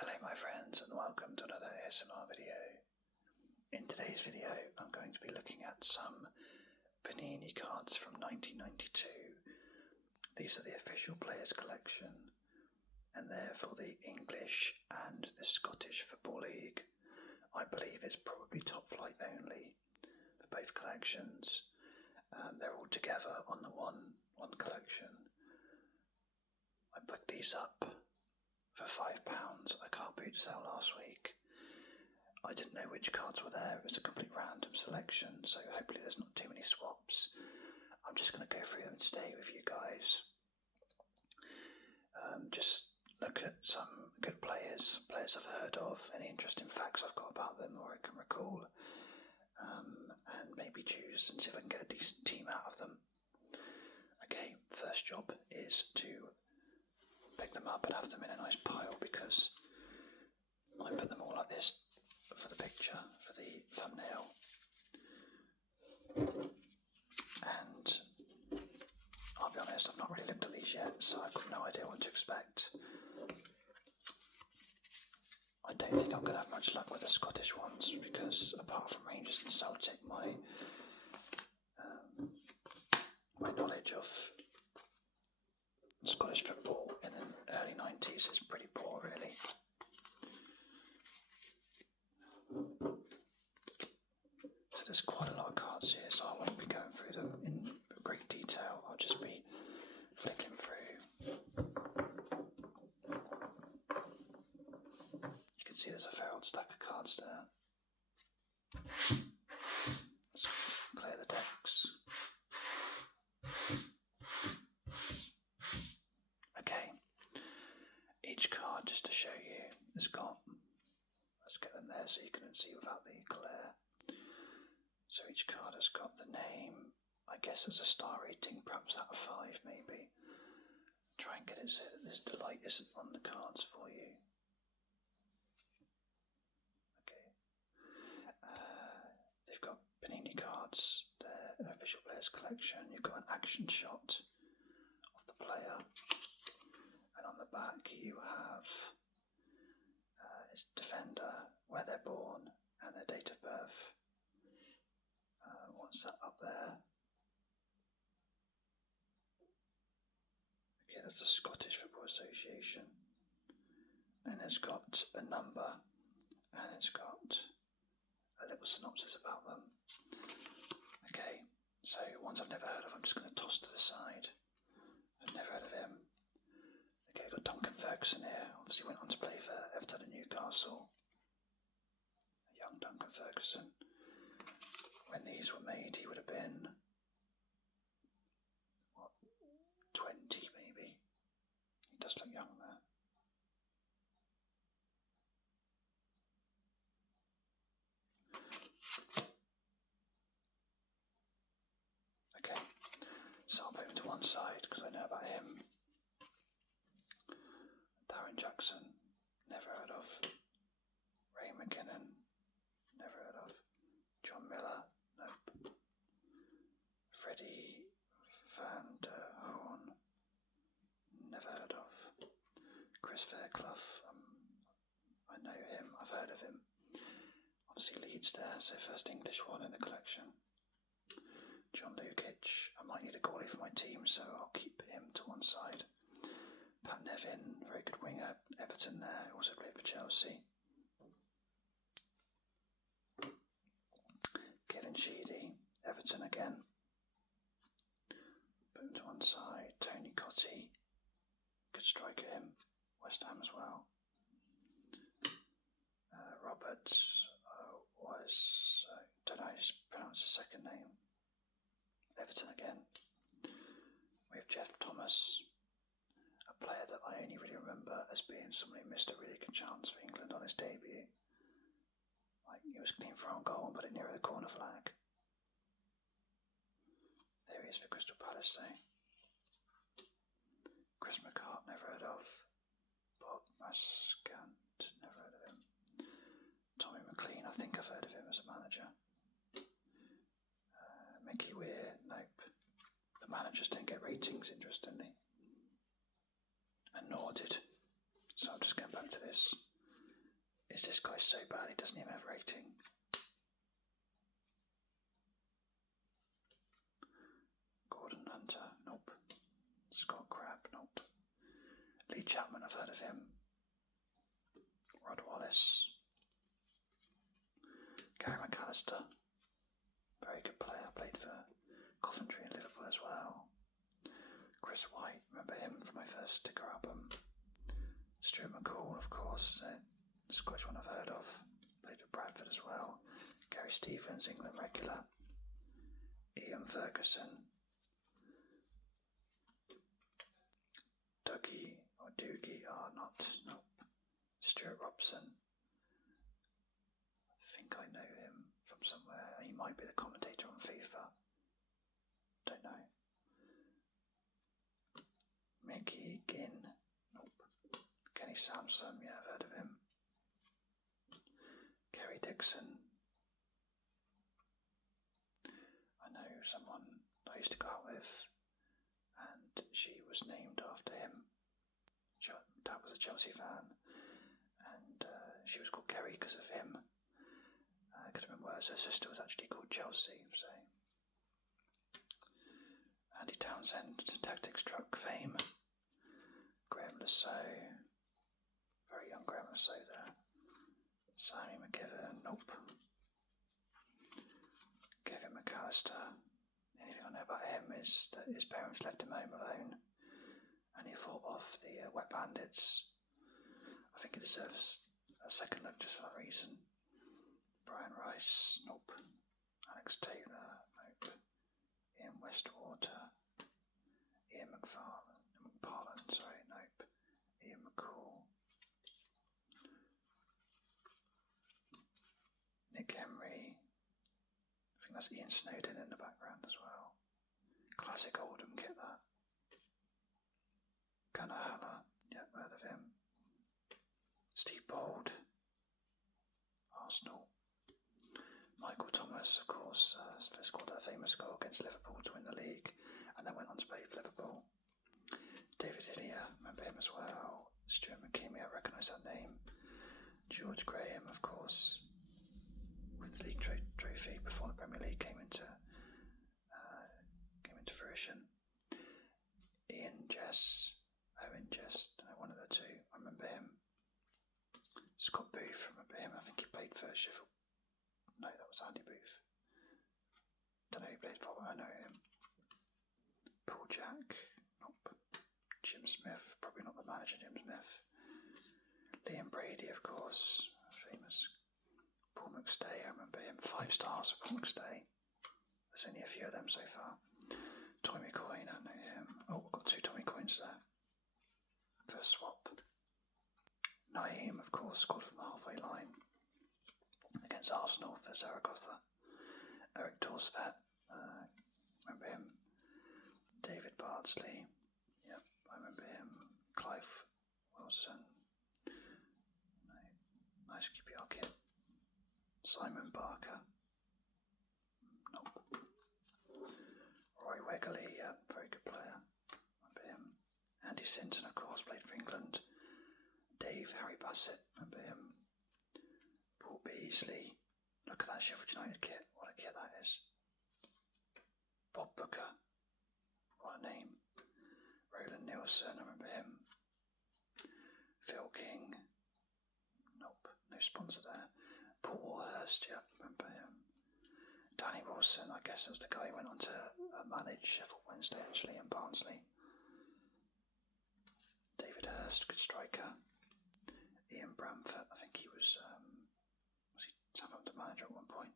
Hello my friends and welcome to another ASMR video. In today's video I'm going to be looking at some Panini cards from 1992. These are the official players collection and they're for the English and the Scottish Football League. I believe it's probably top flight only for both collections. They're all together on the one collection. I picked these up for £5 at a car boot sale last week. I didn't know which cards were there. It was a complete random selection, so hopefully there's not too many swaps. I'm just going to go through them today with you guys. Just look at some good players I've heard of, any interesting facts I've got about them or I can recall, and maybe choose and see if I can get a decent team out of them. Okay, first job is to pick them up and have them in a nice pile, because I put them all like this for the picture, for the thumbnail, and I'll be honest, I've not really looked at these yet, so I've got no idea what to expect. I don't think I'm going to have much luck with the Scottish ones, because apart from Rangers and Celtic, my knowledge of Scottish football in the early 90s is pretty poor, really. So there's quite a lot of cards here, so I won't be going through them in great detail. I'll just be flicking through. You can see there's a fair old stack of cards there. Let's clear the decks. Okay, each card, just to show you, has got, let's get them there so you can see without the glare. So each card has got the name, I guess there's a star rating, perhaps out of 5 maybe. Try and get it so that this delight isn't on the cards for you. Okay. They've got Panini cards, their official players collection. You've got an action shot of the player, and on the back you have his defender, where they're born and their date of birth. What's that up there? Okay, that's the Scottish Football Association, and it's got a number and it's got a little synopsis about them. Okay, so ones I've never heard of I'm just going to toss to the side. I've never heard of him. Okay, we've got Duncan Ferguson here. Obviously went on to play for Everton and Newcastle. A young Duncan Ferguson. When these were made he would have been, what, 20 maybe? He does look young there. Okay, so I'll put him to one side because I know about him. Darren Jackson, never heard of. Ray McKinnon, never heard of. John Miller, nope. Freddie Van der Hoorn, never heard of. Chris Fairclough, I know him, I've heard of him. Obviously Leeds there, so first English one in the collection. John Lukic, I might need a goalie for my team, so I'll keep him to one side. Pat Nevin, very good winger, Everton there, also played for Chelsea. Kevin Sheedy, Everton again. Put him to one side. Tony Cottee, good striker him, West Ham as well. Robert don't know how to pronounce his second name. Everton again. We have Jeff Thomas, a player that I only really remember as being somebody who missed a really good chance for England on his debut. Like, he was clean for own goal but it near the corner flag. There he is for Crystal Palace, though. Chris McCart, never heard of. Bob Muscant, never heard of him. Tommy McLean, I think I've heard of him as a manager. Mickey Weir, nope. The managers don't get ratings, interestingly. And nor did. So I'm just going back to this. is this guy so bad he doesn't even have rating? Gordon Hunter, nope. Scott Crabbe, nope. Lee Chapman, I've heard of him. Rod Wallace. Gary McAllister, very good player, played for Coventry and Liverpool as well. Chris White, remember him from my first sticker album. Stuart McCall, of course, Scottish one I've heard of, played for Bradford as well. Gary Stevens, England regular. Ian Ferguson. Doogie, nope. Stuart Robson. I think I know him from somewhere. He might be the commentator on FIFA. Don't know. Mickey Ginn. Nope. Kenny Sampson. Yeah, I've heard of him. Kerry Dixon. I know someone I used to go out with, and she was named after him. Dad was a Chelsea fan, and she was called Kerry because of him. I couldn't remember her sister was actually called Chelsea. So Andy Townsend, Tactics Truck fame. Graham Lasso, very young Graham Lasso there. Sammy McKibben, nope. Kevin McAllister. Anything I know about him is that his parents left him home alone, and he fought off the Wet Bandits. I think he deserves a second look just for that reason. Brian Rice, nope. Alex Taylor, nope. Ian Westwater. Ian McParland, nope. Ian McCall. Nick Henry. I think that's Ian Snowden in the background as well. Classic Oldham kit, that. Gunnar Haller, yep, heard of him. Steve Bold, Arsenal. Michael Thomas, of course, scored that famous goal against Liverpool to win the league, and then went on to play for Liverpool. David Hillier, remember him as well. Stuart McKinney, I recognise that name. George Graham, of course, with the league trophy before the Premier League came into fruition. Owen Jest, one of the two. I remember him. Scott Booth, remember him. I think he played for Sheffield. No, that was Andy Booth. Don't know who he played for, but I know him. Paul Jack, nope. Jim Smith, probably not the manager, Jim Smith. Liam Brady, of course, famous. Paul McStay, I remember him. 5 stars for Paul McStay. There's only a few of them so far. Tommy Coyne, I know him. Oh, we've got 2 Tommy Coynes there. First swap. Naeem, of course, scored from the halfway line against Arsenal for Zaragoza. Eric Dorsvet, remember him. David Bardsley, yep, I remember him. Clive Wilson, nice QPR kit. Simon Barker, nope. Roy Wegley, yeah, very good player. Remember him. Andy Sinton, of course, played for England. Dave Harry Bassett, remember him. Paul Beasley, look at that Sheffield United kit, what a kit that is. Bob Booker, what a name. Roland Nielsen, I remember him. Phil King, nope, no sponsor there. Paul Warhurst, yeah, remember him. Danny Wilson, I guess that's the guy who went on to manage Sheffield Wednesday actually, and Barnsley. David Hurst, good striker. Ian Bramford, I think he was he Southampton manager at one point.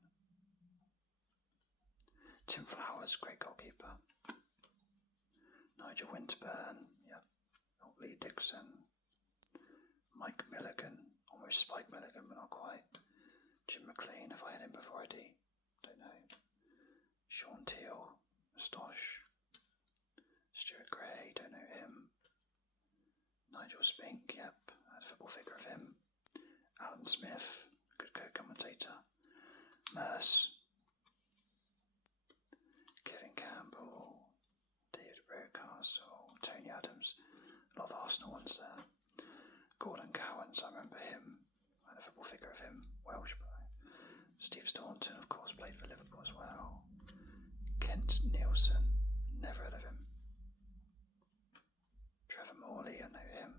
Tim Flowers, great goalkeeper. Nigel Winterburn, yeah. Lee Dixon. Mike Milligan, almost Spike Milligan, but not quite. Jim McLean, if I had him before I don't know. Sean Teal, moustache. Stuart Gray, don't know him. Nigel Spink, yep, I had a football figure of him. Alan Smith, good co-commentator. Merce. Kevin Campbell. David Rocastle. Tony Adams. A lot of Arsenal ones there. Gordon Cowans, I remember him. I had a football figure Steve Staunton, of course, played for Liverpool as well. Kent Nielsen, never heard of him. Trevor Morley, I know him.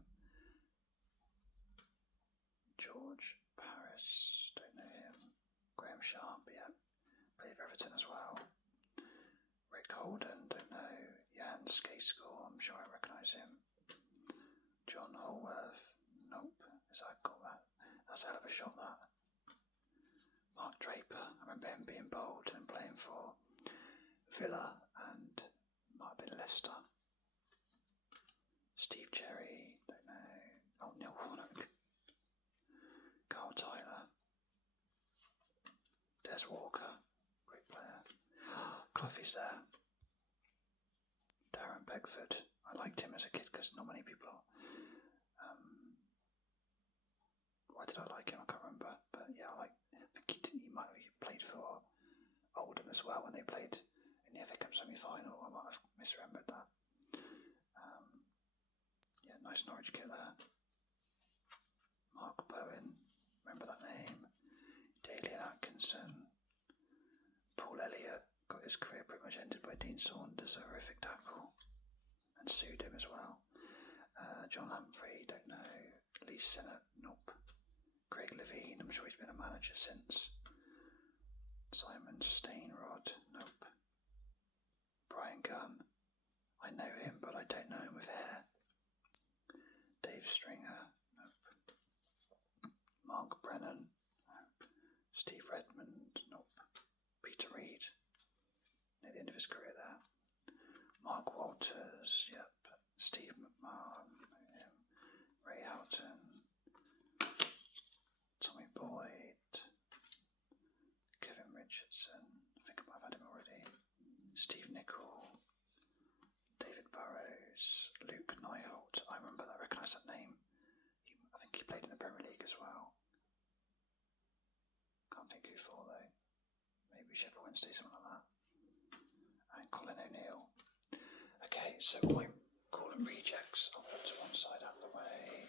George Paris, don't know him. Graham Sharp, yeah, played for Everton as well. Rick Holden, don't know. Jan Skayscore, I'm sure I recognise him. John Holworth, nope, is that called that? That's a hell of a shot, that. Mark Draper, I remember him being bold and playing for Villa and might have been Leicester. Steve Cherry, don't know. Oh, Neil Warnock. Carl Tyler. Des Walker, great player. Cloughie's there. Darren Beckford, I liked him as a kid because not many people. Why did I like him? I can't remember. But yeah, I think he might have played for Oldham as well when they played in the FA Cup semi-final. I might have misremembered that. Yeah, nice Norwich kit there. Mark Bowen, remember that name. Dalian Atkinson. Paul Elliott got his career pretty much ended by Dean Saunders, a horrific tackle, and sued him as well. John Humphrey, don't know. Lee Sinnott, nope. Craig Levine, I'm sure he's been a manager since. Simon Stainrod, nope. Brian Gunn, I know him, but I don't know him with hair. Dave Stringer, nope. Mark Brennan, nope. Steve Redmond, nope. Peter Reid, near the end of his career there. Mark Walters, yep. Steve McMahon, Ray Houghton, Tommy Boyd, Kevin Richardson, I think I might have had him already. Steve Nichol, David Burrows, Luke Nyholt, I remember that, I recognise that name. I think he played in the Premier League as well. Can't think who for though. Maybe Sheffield Wednesday, something like that. And Colin O'Neill. Okay, so my call and rejects, I'll put to one side out of the way.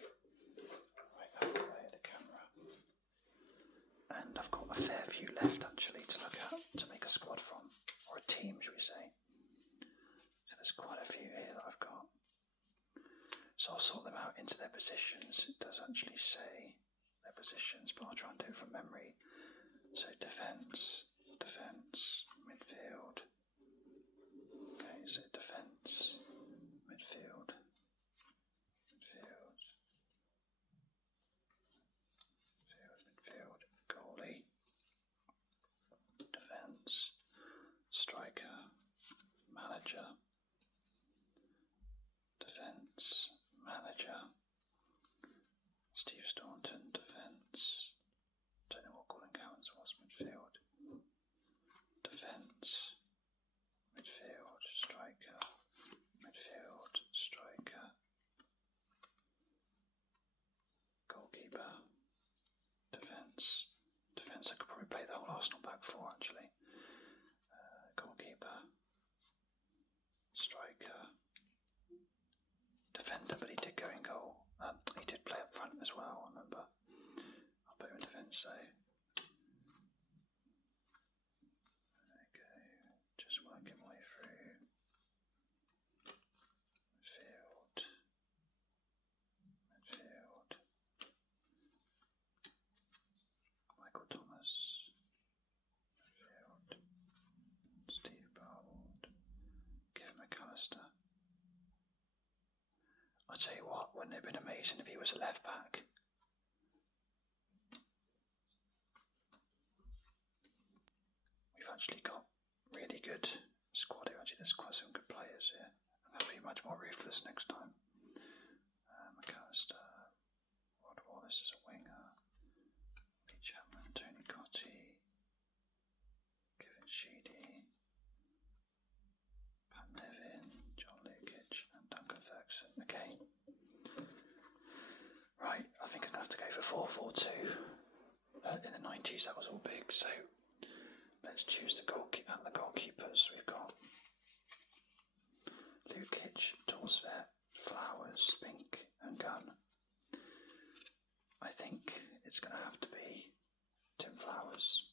Right out of the way of the camera. And I've got a fair few left actually to look at, to make a squad from. Or a team, should we say. So there's quite a few here that I've got. So I'll sort them out into their positions. It does actually say their positions, but I'll try and do it from memory. So defence, midfield. Okay, so defence, midfield, goalie, defence, striker, manager, defence, manager, Steve Staunton, defence, don't know what Colin Cowans was, midfield, defence, midfield, striker, goalkeeper, defence, I could probably play the whole Arsenal back four actually. Goalkeeper, striker, defender, but he did go in goal. He did play up front as well, I remember. I'll put him in defence though. Okay, just working my way through. Midfield. Michael Thomas. Midfield. Steve Barwood. Kevin McAllister. I'll tell you what, wouldn't it have been amazing if he was a left back? We've actually got really good squad here. Actually, there's quite some good players here. And they'll be much more ruthless next time. McAllister, Rod Wallace is a winger. Lee Chapman, Tony Cottee, Kevin Sheedy, Pat Nevin, John Lukic, and Duncan Ferguson. Okay. Right, I think I'm going to have to go for 4-4-2. In the 90s, that was all big, so let's choose the goalkeepers. We've got Lukic, Torsvet, Flowers, Spink, and Gunn. I think it's going to have to be Tim Flowers.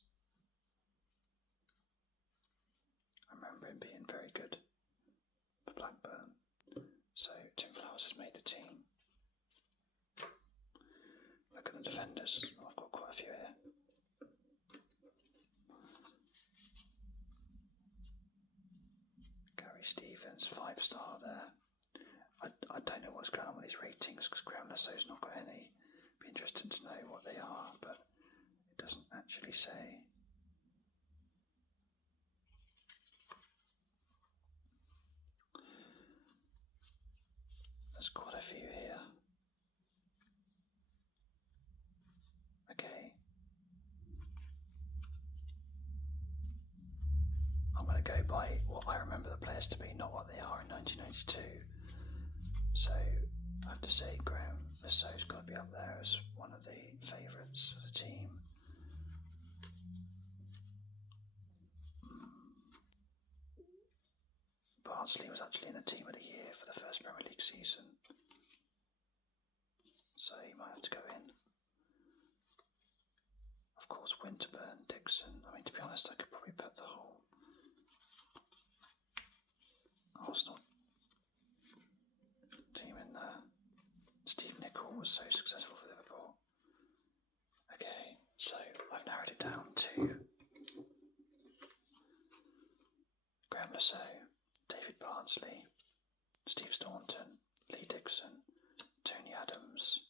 being very good for Blackburn. So Tim Flowers has made the team. Look at the defenders. I've got quite a few here. Gary Stevens, 5-star there. I don't know what's going on with these ratings because Graham Lassau's not got any. Be interesting to know what they are, but it doesn't actually say. There's quite a few here. Okay. I'm going to go by what I remember the players to be, not what they are in 1992. So I have to say Graham Lassau's got to be up there as one of the favourites of the team. Bardsley was actually in the team of the year for the first Premier League season, so he might have to go in. Of course, Winterburn, Dixon. I mean, to be honest, I could probably put the whole Arsenal team in there. Steve Nicol was so successful for Liverpool. Okay, so I've narrowed it down to Graham Lassau, David Bardsley, Steve Staunton, Lee Dixon, Tony Adams,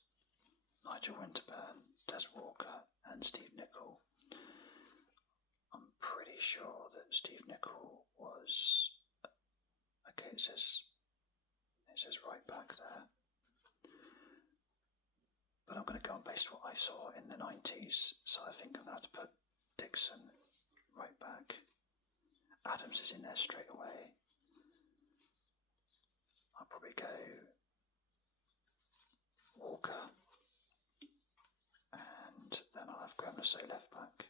Nigel Winterburn, Des Walker and Steve Nicol. I'm pretty sure that Steve Nicol was... Okay, it says right back there. But I'm going to go on based on what I saw in the 90s, so I think I'm going to have to put Dixon right back. Adams is in there straight away. I'll probably go Walker, and then I'll have Graham Lassau left back.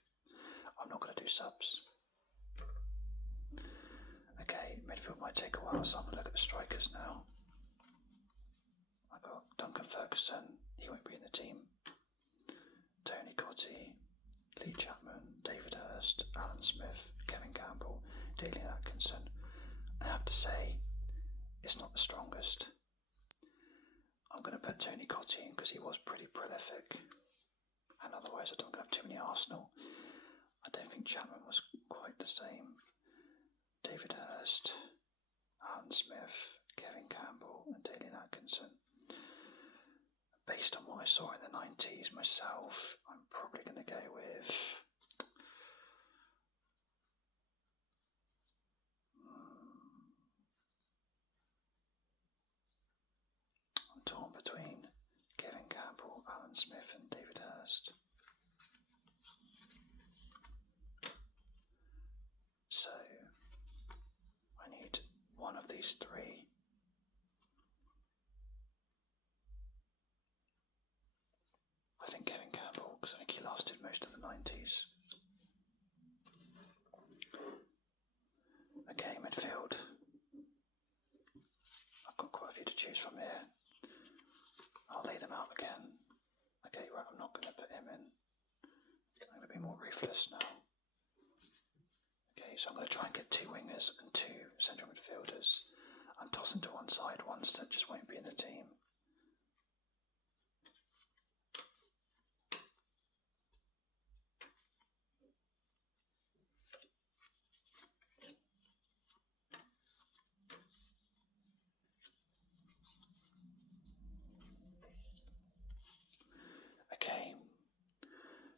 I'm not going to do subs. Okay, midfield might take a while, so I'm going to look at the strikers now. I got Duncan Ferguson, he won't be in the team. Tony Cottee, Lee Chapman, David Hurst, Alan Smith, Kevin Campbell, Dalian Atkinson. I have to say, it's not the strongest. I'm going to put Tony Cottee in because he was pretty prolific, and otherwise I don't have too many Arsenal. I don't think Chapman was quite the same. David Hurst, Alan Smith, Kevin Campbell and Dalian Atkinson. Based on what I saw in the 90s myself, I'm probably going to go with I'm torn between Kevin Campbell, Alan Smith and David Hurst. So I need one of these three. I think Kevin Campbell, because I think he lasted most of the 90s. Okay, midfield. I've got quite a few to choose from here. I'll lay them out again. Okay, right, I'm not going to put him in. I'm going to be more ruthless now. Okay, so I'm going to try and get 2 wingers and 2 central midfielders. I'm tossing to one side ones that just won't be in the team. Okay,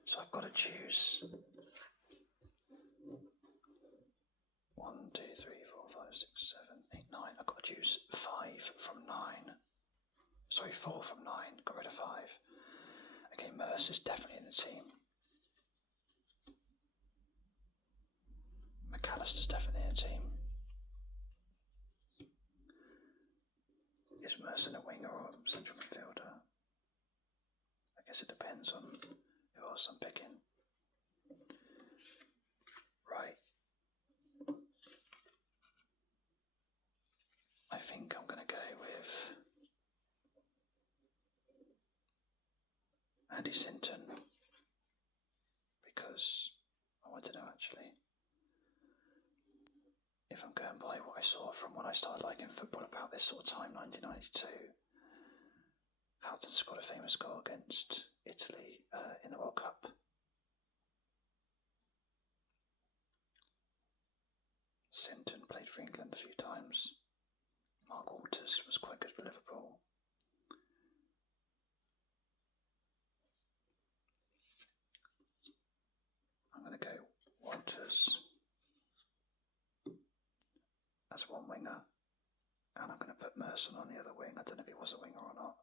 so I've got to choose 1, 2, 3, 4, 5, 6, 7, 8, 9. I've got to choose 5 from 9. Sorry, 4 from 9. Got rid of 5. Okay, Mercer's definitely in the team. McAllister's definitely in the team. Is Mercer a winger or a central midfielder? I guess it depends on who else I'm picking. Right. I think I'm going to go with Andy Sinton because I want to know actually if I'm going by what I saw from when I started liking football about this sort of time, 1992, Houghton scored a famous goal against Italy in the World Cup. Sinton played for England a few times. Mark Walters was quite good for Liverpool. I'm going to go Walters as one winger, and I'm going to put Merson on the other wing. I don't know if he was a winger or not,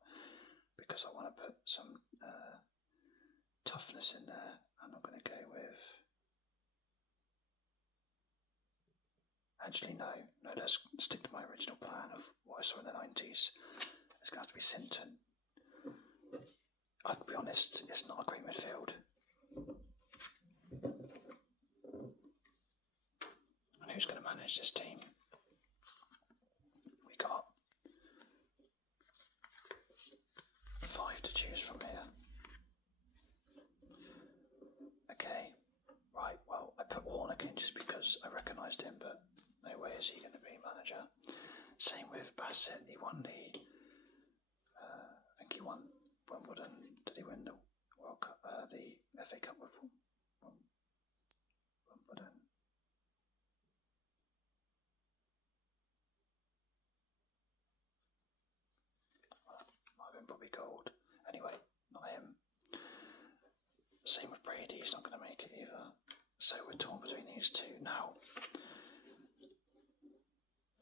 because I want to put some toughness in there, and I'm going to go with... Actually, no, let's stick to my original plan of what I saw in the 90s. It's going to have to be Sinton. I'll be honest, it's not a great midfield. And who's going to manage this team? We got 5 to choose from here. Okay, right, well, I put Warnock in just because I recognised him, but no way is he going to be manager. Same with Bassett. He won the... I think he won Wimbledon. Did he win the World Cup? The FA Cup with Wimbledon? Might have been Bobby Gold. Anyway, not him. Same with Brady. He's not going to make it either. So we're torn between these two now.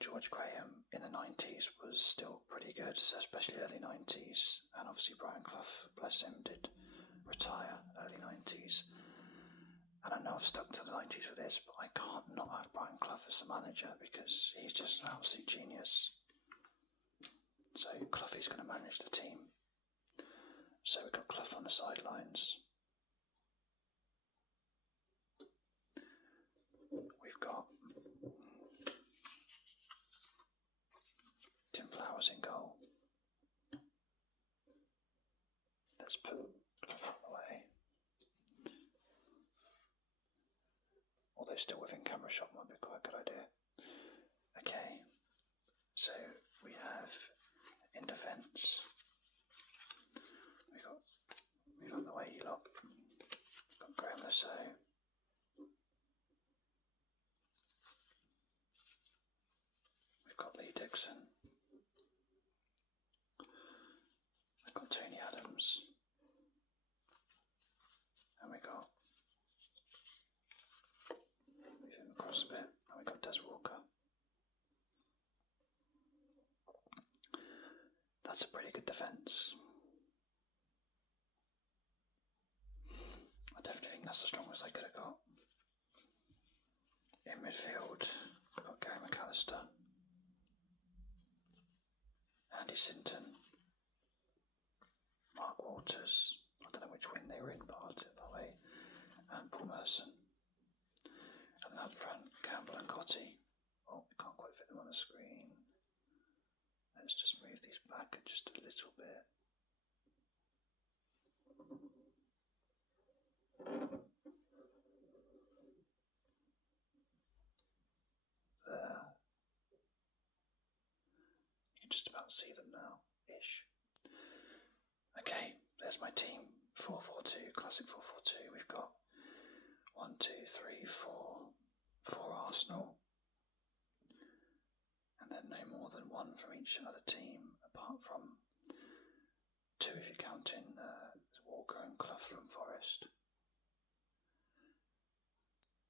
George Graham in the 90s was still pretty good, especially early 90s, and obviously Brian Clough, bless him, did retire early 90s. And I know I've stuck to the 90s with this, but I can't not have Brian Clough as a manager because he's just an absolute genius. So Clough is going to manage the team. So we've got Clough on the sidelines. We've got Tim Flowers in goal. Let's put Clough out of the way. Although still within camera shot might be quite a good idea. Okay, so we have in defence. We've got the way you lot. We've got Graham Lasso. We've got Lee Dixon. We've got Tony Adams. And we got, move him across a bit, and we got Des Walker. That's a pretty good defence. I definitely think that's the strongest I could have got. In midfield, we've got Gary McAllister, Andy Sinton, Mark Walters, I don't know which wing they were in, but I'll do it that way, and Paul Merson. And then up front, Campbell and Gotti. Oh, we can't quite fit them on the screen. Let's just move these back just a little bit. There. You can just about see them now, ish. Okay, there's my team. 4-4-2, classic 4-4-2. We've got 1, 2, 3, 4 Arsenal. And then no more than 1 from each other team, apart from 2 if you count in Walker and Clough from Forest.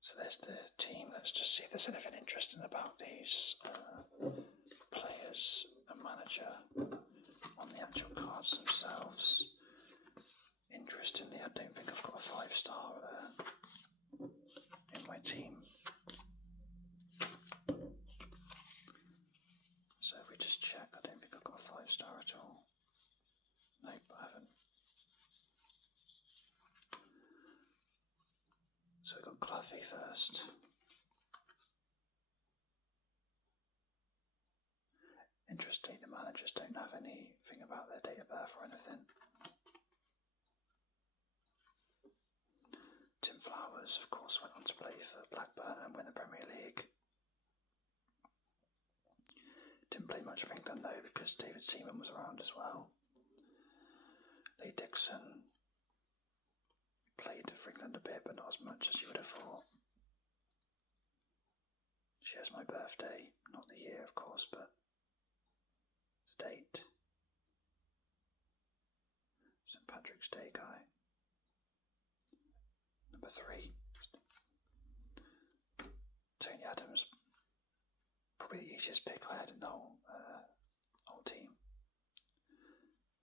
So there's the team. Let's just see if there's anything interesting about these players and manager on the actual cards themselves. Interestingly, I don't think I've got a 5-star in my team. So if we just check, I don't think I've got a 5-star at all. Nope, I haven't. So we've got Cloughy first. Interestingly, the managers don't have anything about their date of birth or anything. Tim Flowers, of course, went on to play for Blackburn and win the Premier League. Didn't play much for England though because David Seaman was around as well. Lee Dixon played for England a bit, but not as much as you would have thought. Shares my birthday, not the year of course, but the date. St. Patrick's Day guy. Number 3. Tony Adams. Probably the easiest pick I had in the whole team.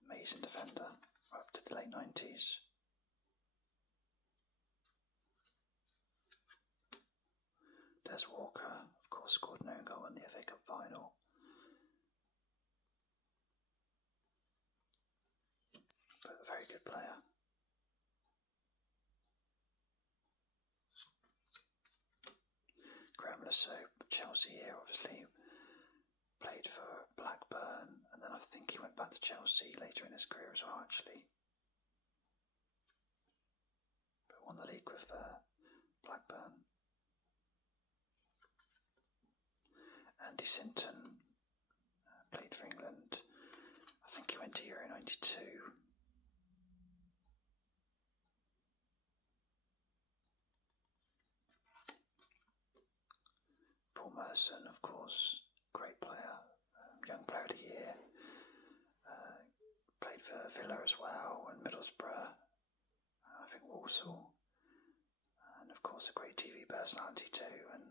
Amazing defender, up to the late 90s. Des Walker, of course, scored an own goal in the FA Cup final. But a very good player. Graham Lasso, Chelsea here, obviously. Played for Blackburn, and then I think he went back to Chelsea later in his career as well, actually. But won the league with Blackburn. Andy Sinton played for England. I think he went to Euro 92. Paul Merson, of course, great player, young player of the year. Played for Villa as well, and Middlesbrough, I think Walsall, and of course a great TV personality too, and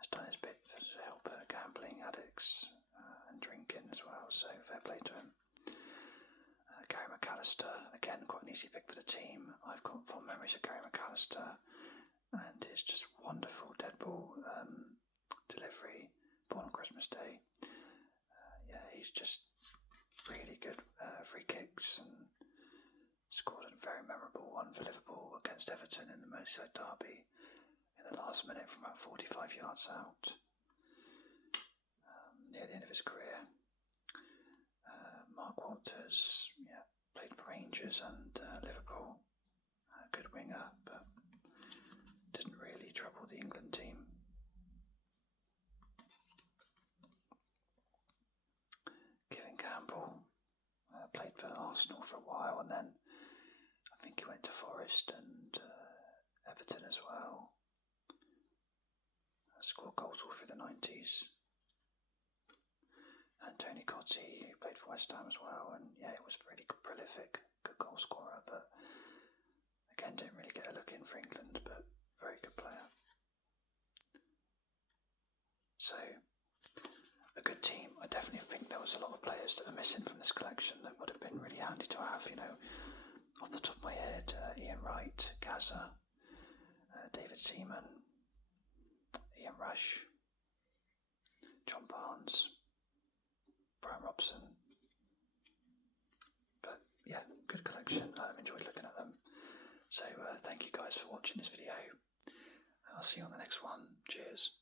has done his bit to help gambling addicts and drinking as well, so fair play to him. Gary McAllister, again quite an easy pick for the team. I've got fond memories of Gary McAllister and his just wonderful dead ball delivery, born on Christmas Day. Yeah, he's just really good free kicks and scored a very memorable one for Liverpool against Everton in the Merseyside derby in the last minute from about 45 yards out, near the end of his career. Mark Walters, yeah, played for Rangers and Liverpool. Good winger, but didn't really trouble the England team. Kevin Campbell played for Arsenal for a while, and then I think he went to Forest and Everton as well. Scored goals all through the 90s. And Tony Cottee, who played for West Ham as well, and yeah, he was really prolific, good goal scorer, but again didn't really get a look in for England, but very good player. So, a good team. I definitely think there was a lot of players that are missing from this collection that would have been really handy to have, you know, off the top of my head, Ian Wright, Gaza, David Seaman, Ian Rush, John Barnes, Brian Robson. But yeah, good collection. I've enjoyed looking at them. So thank you guys for watching this video. I'll see you on the next one. Cheers.